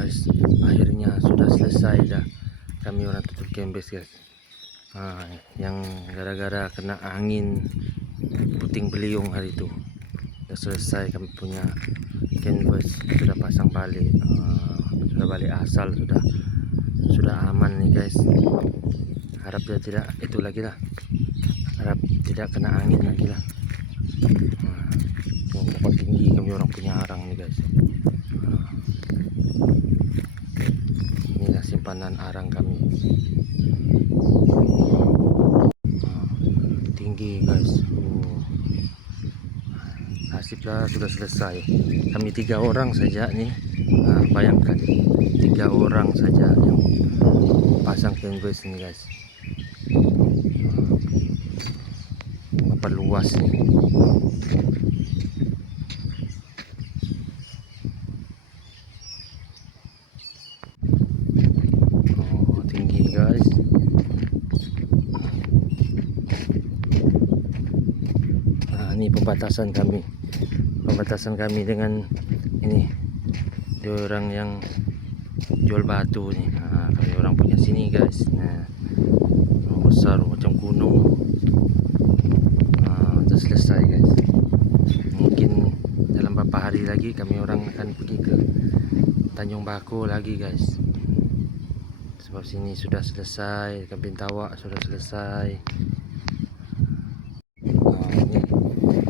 guys, akhirnya sudah selesai dah. Kami orang tutup camves guys. Yang gara-gara kena angin puting beliung hari itu sudah selesai. Kami punya canvas sudah pasang balik, sudah balik asal, sudah aman nih guys. Harap dia tidak itu lagi lah, harap tidak kena angin lagi lah. Pokok tinggi kami orang punya arang nih guys. Inilah simpanan arang kami, tinggi guys. Nasiblah sudah selesai. Kami 3 orang saja nih. Bayangkan 3 orang saja yang pasang canvas ini guys. Berapa luas nih. Tinggi guys. Ini pembatasan kami dengan ini diorang yang jual batu nih. Kami orang punya sini guys. Besar macam gunung. Sudah selesai guys. Mungkin dalam beberapa hari lagi kami orang akan pergi ke Tanjung Bako lagi guys. Sebab sini sudah selesai, Kabin Tawak sudah selesai.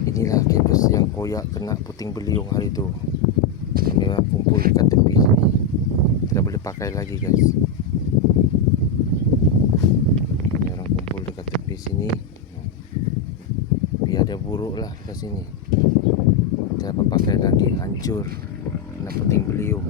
Inilah canvas yang koyak kena puting beliung hari itu. Kami orang kumpul dekat tepi sini, tidak boleh pakai lagi guys. Kami orang kumpul dekat tepi sini, biar dia buruk lah dekat sini, tidak dapat pakai lagi, hancur kena puting beliung.